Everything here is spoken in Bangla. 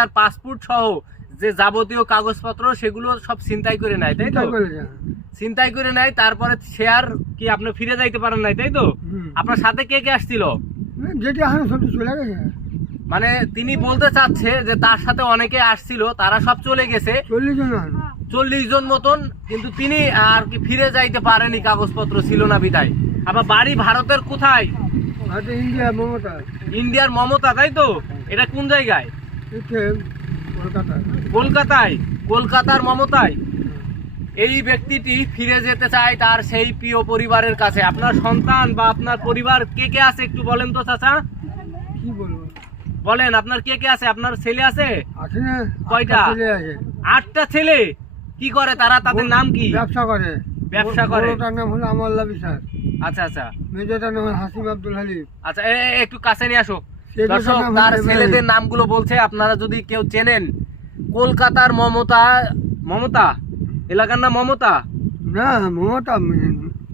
তার পাসপোর্ট সহ যে যাবতীয় কাগজপত্র সেগুলো সব ছিনতাই করে নেয়, তাই তো? ছিনতাই করে নেয়, তারপরে সে আর কি আপনি ফিরে যাইতে পারেন নাই, তাই তো? আপনার সাথে কে কে আসছিল? যেটা এখন সব চলে গেছে। মানে তিনি বলতে চাচ্ছে যে তার সাথে অনেকে আসছিল, তারা সব চলে গেছে 40 জন। 40 জন মতন, কিন্তু তিনি আর কি ফিরে যাইতে পারেনি, কাগজপত্র ছিল না বিদায়। আবার বাড়ি ভারতের কোথায়? হয়তো ইন্ডিয়া মমতা। ইন্ডিয়ার মমতা, তাই তো? এটা কোন জায়গায়? কলকাতা। কলকাতায়। কলকাতার মমতায় এই ব্যক্তিটি ফিরে যেতে চায় তার সেই প্রিয় পরিবারের কাছে। আপনার সন্তান বা আপনার পরিবার কে কে আছে একটু বলেন তো চাচা। কি বলবো, বলেন আপনার কে কে আছে? আপনার ছেলে আছে? আছে না? কয়টা? ছেলে আছে। 8টা ছেলে। কি করে তারা? তাদের নাম কি? ব্যবসা করে। ব্যবসা করে। বড়টার নাম হলো আমল্লা বিশ্বাস, আচ্ছা আচ্ছা মেজরটার নাম হলো হাসিম আব্দুল হালিম। আচ্ছা, একটু কাছে নিয়ে আসো। ছেলেটার দর্শক, নাম তার হলো ছেলেদের নামগুলো বলছে, আপনারা যদি কেউ চেনেন। কলকাতার মমতা, মমতা এলাকার নাম মমতা। না, মমতা